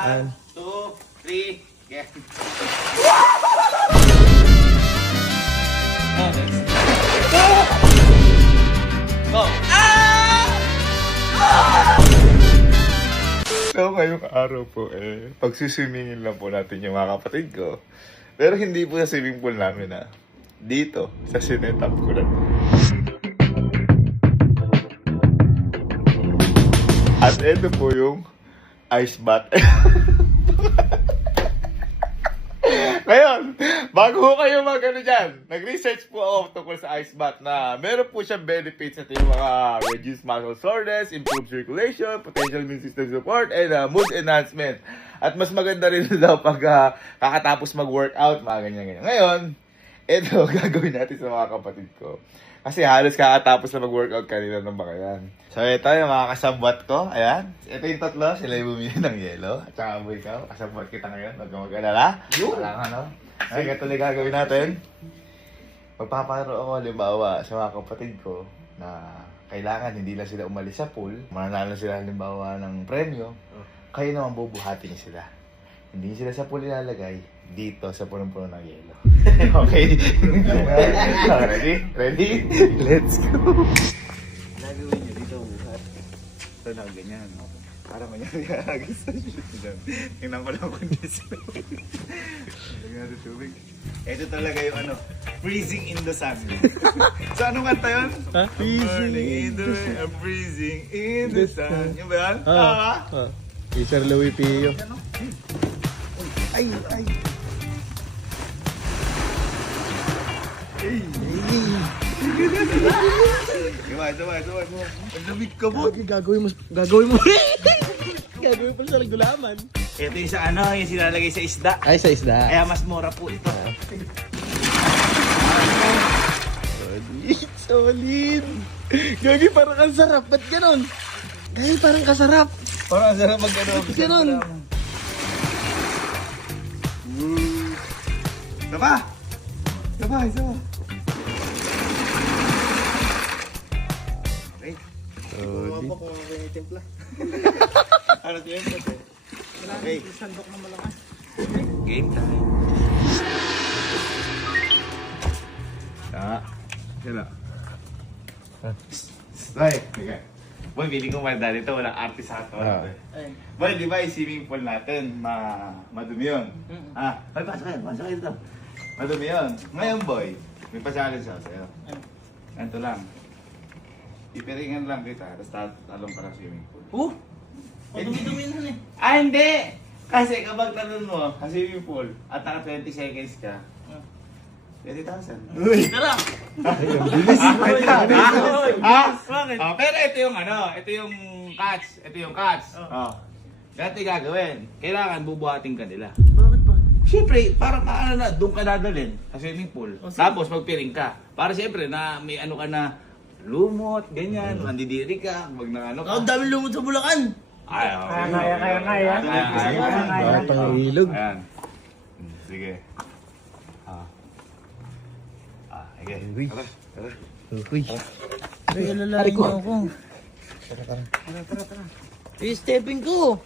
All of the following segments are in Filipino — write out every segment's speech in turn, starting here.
1, 2, 3, get. Go! So ngayong araw po pagsiswimmingin lang po natin yung mga kapatid ko. Pero hindi po sa swimming pool namin dito, sa sinetap ko na. At ito po yung ice bath. Ngayon, bago ko kayo mag-ano dyan, nag-research po ako tungkol sa ice bath na meron po siyang benefits at yung mga reduce muscle soreness, improve circulation, potential immune system support, and mood enhancement. At mas maganda rin daw pag kakatapos mag-workout, mga ganyan-ganyan. Ngayon, ito gagawin natin sa mga kapatid ko. Kasi halos kakatapos na mag-workout kanina ng bakayan. So ito yung mga kasabwat ko. Ayan. Ito yung tatlo. Sila yung bumili ng yelo. At saka mo ikaw. Kasabwat kita ngayon. Huwag kang mag-alala. Walang ano. Kasi katuloy gagawin natin. Magpaparo ako halimbawa sa mga kapatid ko na kailangan hindi lang sila umalis sa pool. Mananalo sila halimbawa ng premyo. Kayo naman bubuhatin sila. Hindi sila sa pool ilalagay. Dito sa punong-puno ng yelo. Okay? Ready? Ready? Let's go! Nagawin nyo dito buhat. Ito na, ganyan. Para manyari sa shoot dyan. Tingnan ko lang kondisyon. Lagyan natin tubig. Ito talaga yung ano, freezing in the sun. So anong kanta yun? Ha? Burning in the sun, I'm freezing in the sun. Yung ba yan? Sir Louis Pio. Ay! Sabay. Ang lamig ka po. Gagawin mo. Gagawin mo pa sa gulaman. Ito yung sa ano, yung silalagay sa isda. Ay, sa isda. Kaya mas mura po ito. Solid. Gagi, parang ang sarap. Ba't ganon? Gagi, parang kasarap. Parang sarap mag-ano. Ba't ganon? Sabay. Solid. Ano tiyan ko? Okay. Sandok na malakas. Game time. Yan. Ay, okay. Boy, hindi ko madali ito. Walang artist sa ato. Boy, di ba yung swimming pool natin, madumi yun? Boy, pasok kayo dito. Madumi yun. Ngayon, boy, may pa-challenge ako sa'yo. Ganito lang. Ipiringan lang kita, tapos talong ka ng swimming pool. Dumi-dumi na eh. Hindi! Kasi kapag talon mo sa swimming pool at naka 20 seconds ka, 20,000. Tara! Pero ito yung catch. Ito yung catch. Ganito yung gagawin. Kailangan bubuhatin ka nila. Bakit ba? Siyempre, para paano na, doon ka dadalhin sa swimming pool. Tapos magpiring ka. Para siyempre na may ano ka na lumot, ganyan, mandidiri ka, wag na ano ka. Ang dami lumot sa Bulacan. Kaya. Batang ilog. Ayan. Sige. Sige. Tara. Uy. Ay, alalain mo ako. Tara. I-stepping ko.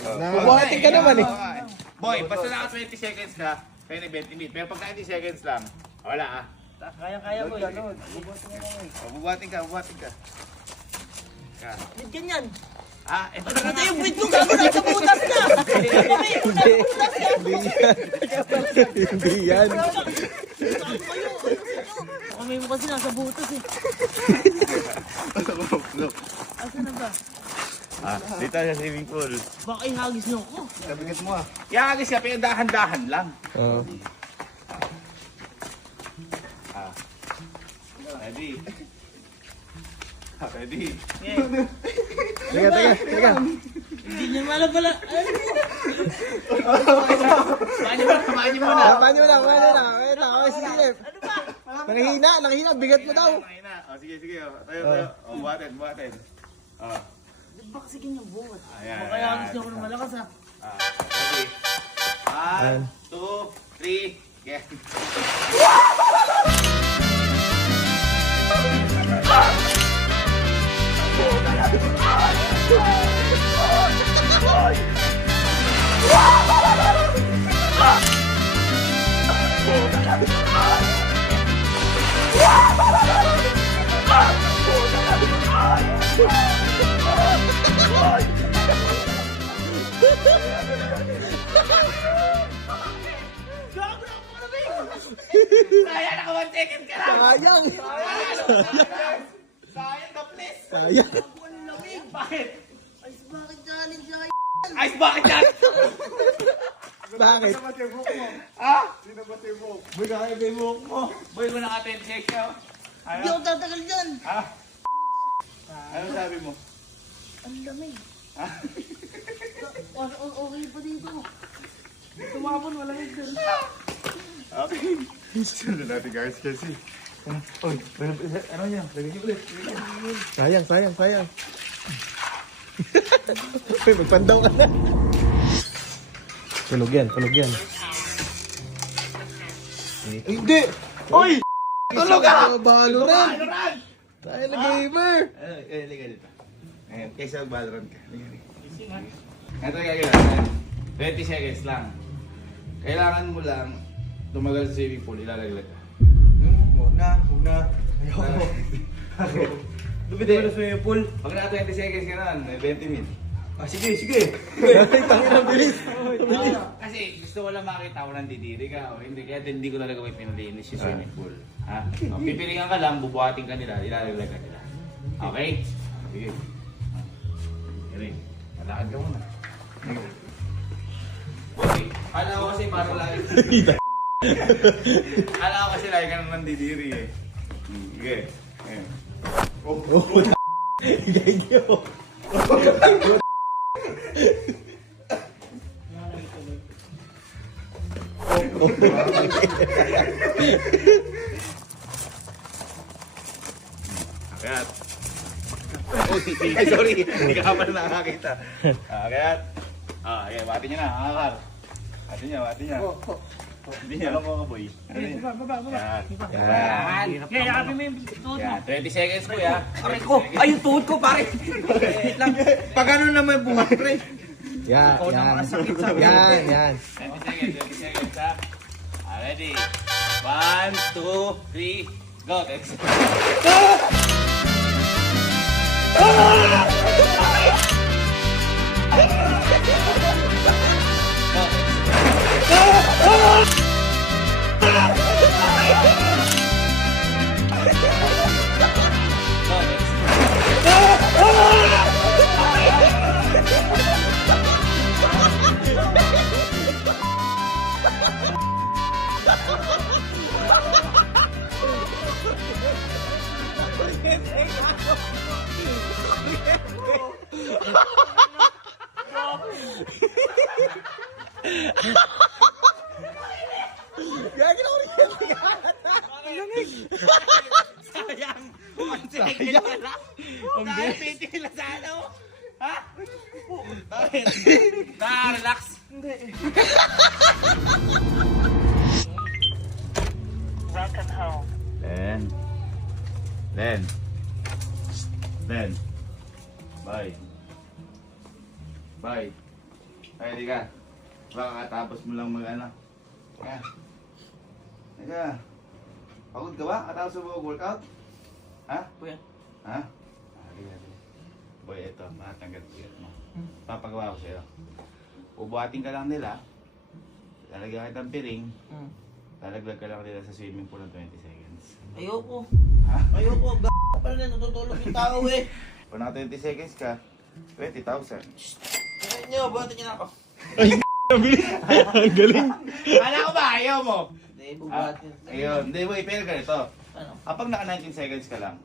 Bubuhatin ka naman eh. Boy, basta naka 20 seconds ka, kaya nag-20 minutes. Pero pag 90 seconds lang, wala Kaya boy. Bubuhatin ka. Ba't ganyan? Ito Ito yung bit ko, gago na sa butas na! Hindi yan. Kamay mo kasi nasa butas eh. Asa na ba? Dito sa swimming pool. Baka ihagis niyo ako. Kabigat mo Ihagis ka, pero dahan-dahan lang. Ready? Ready? Teka. Hindi niya malam pala. Samahan niyo muna. Paano na? Okay, sige. Ano ba? Nakihina. Bigat mo daw. Sige. Tayo. Buhatin. Ba't ba kasi ganyan buhat? Ayan. Baka ihagis niyo ako ng malakas ha. Ready? 1, 2, 3, get. Sayang, naka 1 second ka lang. Sayang. Sayang ka, please. Sayang. Ang lamig. Bakit? Ice bucket challenge ay. Ice bucket yan. Bakit? Ha? Boy, kakaiba yung buhok mo. Boy, kung naka 20 seconds ka. Hindi ako tatagal dyan. Ha? Ano sabi mo? Ang lamig. Okay pa dito. Tumapon, malamig dun. Okay. Sunod natin guys kasi. Uy, ano yan? Lagyan niyo ulit. Sayang, sayang, sayang. Uy, magpandaw ka na. Sunog yan, sunog yan. Ay, hindi! Uy! Tulog ka! Valorant! Valorant! Tayo na gamer! Liga dito. Ayan, kaysa Valorant ka. Liga dito. Ito yung gagawin. 20 seconds lang. Kailangan mo lang tumagal sa swimming pool, ilalaglag ka. Una. Ayoko. Lupit mo sa swimming pool. Pag na 20 seconds ka na, may 20 min. Ah, sige. Tangin na bilis! Kasi gusto ko lang makita kung nandidiri ka o hindi. Kaya hindi ko talaga may pinalinis yung swimming pool. Ha? O, pipilingan ka lang, bubuhatin ka nila, ilalaglag ka nila. Okay? Sige. Sige. Malakad ka muna. Okay. Kala ko kasi parang lagi. Kala ko kasi lagi ka naman nandidiri eh. Sige. Ayan. Oh, gagyo! Akyat. Ay, sorry. Hindi ka pala nakakita. Akyat. Okay. Bati niya na. Akakar. Bati niya. Hindi niya. Alam mo ka, boy. Baba. Yan. Yan. Kaya yakapin mo yung tuhod mo. Yan. 20 seconds po, ya. Aray ko! Ay, yung tuhod ko, pare! Wait lang. Pag ano naman buhat, pre? Yan, Ikaw na yan. makasakit sa Yan, yan. 20 seconds, ha. Ready. 1, 2, 3, go. 10 seconds. Gagyo na ulit yan. Sayang! Ang sige wala! Dahil pitigil na sa ano? Ha? Bakit? Relax? Hindi. Welcome home. Len. Bye. Ay, di ka. Baka katapos mo lang mag-ano. Teka. Pagod ka ba? Katapos mo mag-workout? Ha? Kuya. Ha? Di. Boy, ito. Matanggal mo. Papagawa ko sa'yo. Ubuhatin ka lang nila. Lalagyan kita ng piring. Lalaglag ka lang nila sa swimming pool ng 20 seconds. Ayoko. Ha? Ayoko. Pala na natutulog yung tao eh. Kung naka 20 seconds ka, 20,000. Kaya nyo, buhatin nyo na ako. Ang galing. Kala ko ba? Ayaw mo? Hindi, buhatin. Ayun. Hindi mo, ipera ka nito. Ano? Kapag naka 19 seconds ka lang,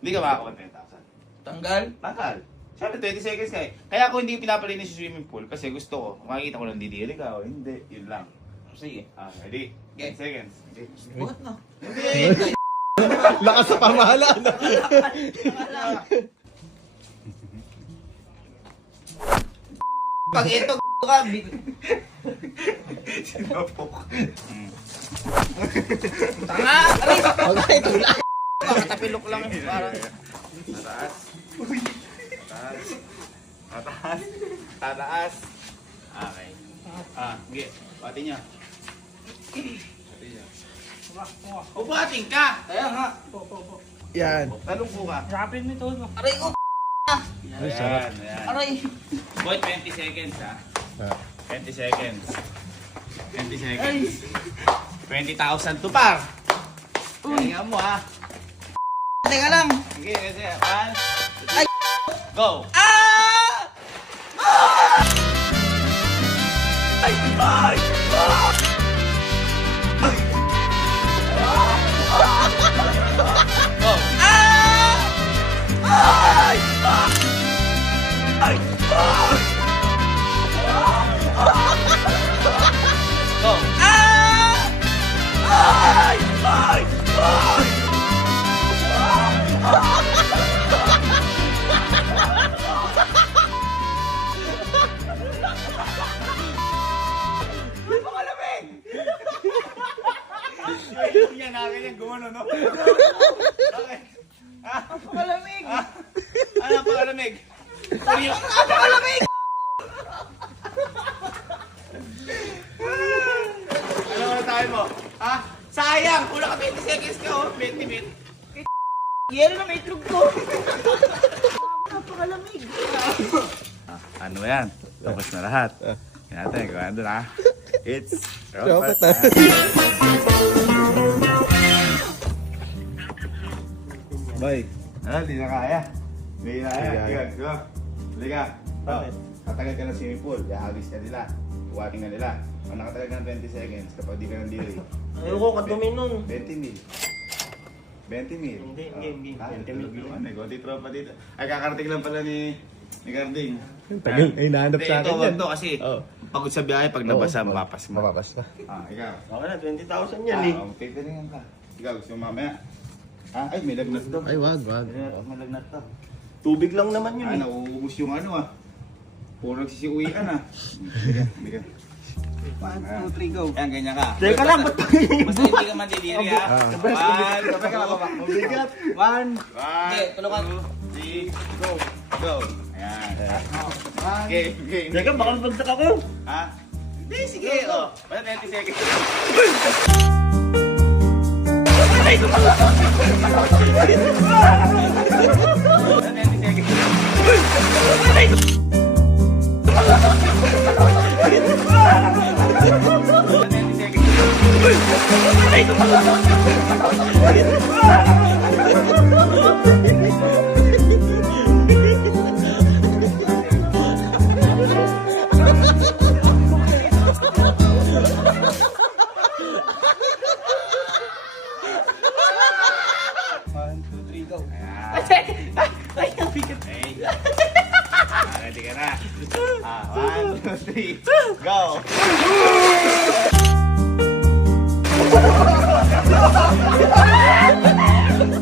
hindi ka makakakuha ng 10,000. Tanggal? Tanggal. Siyempre, 20 seconds ka eh. Kaya ako hindi pinapalinis yung swimming pool kasi gusto ko, makikita ko lang didiri ka o hindi. Yun lang. Sige. Ready? 10 seconds. Ready? Buhat na. Lakas sa pamahalaan. Pag ito ka, Sinapok. tanga! Aray! Okay, tula. Makatapilok lang yung parang. Tataas. Tataas. Tataas. Tataas. Okay. Sige. Pati niya. Pati niya. Buhatin ka! Kaya nga. Yan. Talong po ka. Rapin mo ito. Aray ko! Ayan, ayan. Aray. Boy, 20 seconds ha. Ah. 20 seconds. 20 seconds. 20,000 to par. Tingnan mo ha. Teka lang. Sige, kasi. 1, 2, 3. Ay! Go! Yan namin yung gumano, no? Bakit? Napakalamig. Ano pa kalamig? Napakalamig. Ano na tayo mo? Ha? Sayang! Kung naka 20 seconds ka, oh. 20 minutes. Yelo na may itlog ko. Napakalamig. Ano yan? Tapos na lahat. Yan natin, kung ano na. It's Dapat na. Bay. Ano, di na kaya. Hindi na kaya. Kaya. Sige, go. Halika. Bakit? Tatagal ka ng swimming pool. Iaalis ka nila. Iwating na nila. Kung nakatagal ka ng 20 seconds, kapag di ka ng delay. Ayoko, kadumi nun. 20 mil. 20 mil. Hindi. Ah, 20 mil. Ano, konti tropa dito. Ay, kakarating lang pala ni Garding. Tagal, ay nahanap sa akin Ito, yan. ito kasi Oo. pagod sa biyahe, pag nabasa, Oo, mapapas mo. Mapapas na. Ah, ikaw. Okay na, 20,000 yan eh. Pipilingan ka. Ikaw, gusto mo mamaya? Ah, ay, may lagnat to. Ay, wag. May lagnat to. Tubig lang naman yun eh. Nauubos yung ano ah. Puro nagsisiuwi ka na. Biga. 1, 2, 3, go. Yan, ganyan ka. Teka lang, ba't Basta hindi ka mandidiri ha. One, Kapag ka mababa. Mabigat. 1. Hindi, tulungan. 2, 3, go. Go. Ayan. Okay, okay. Teka, baka mabagsak ako. Ha? Hindi, sige. Oh, wala 20 seconds. Wala 20 seconds. Wala 20 seconds. Ay, nabigat. Hey. Ready ka na? 1, 2, 3, go!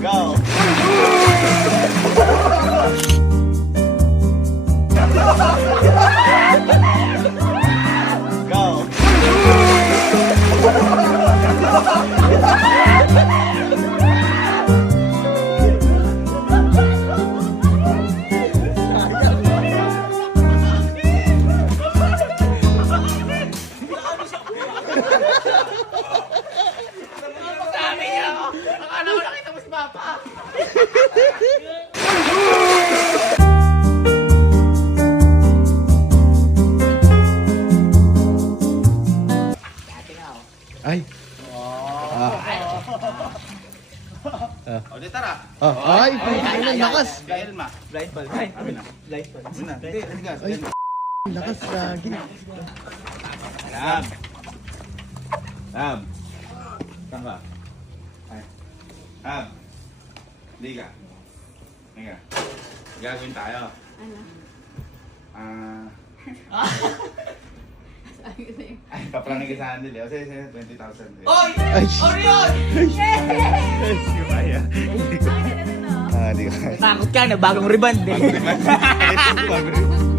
Go! Go! Sabi niya! Akala ko nakita mo si Papa! Ay. O, di tara! Ay, ay, lakas. Elma. Blindfold. Ay, amin na. Blindfold. Amin na. Hindi, halika. Ay, lakas lagi. Lab. Lab. Saan ka? Ay. Lab. Liga. Liga. Gagawin tayo. Ano? Ay, paprangin ka sa handle eh. O, sige, 20,000. Oy! Ay, Orion! Hindi ko kaya. ah, di ka. Takot ka na, bagong rebound eh. Bago rin.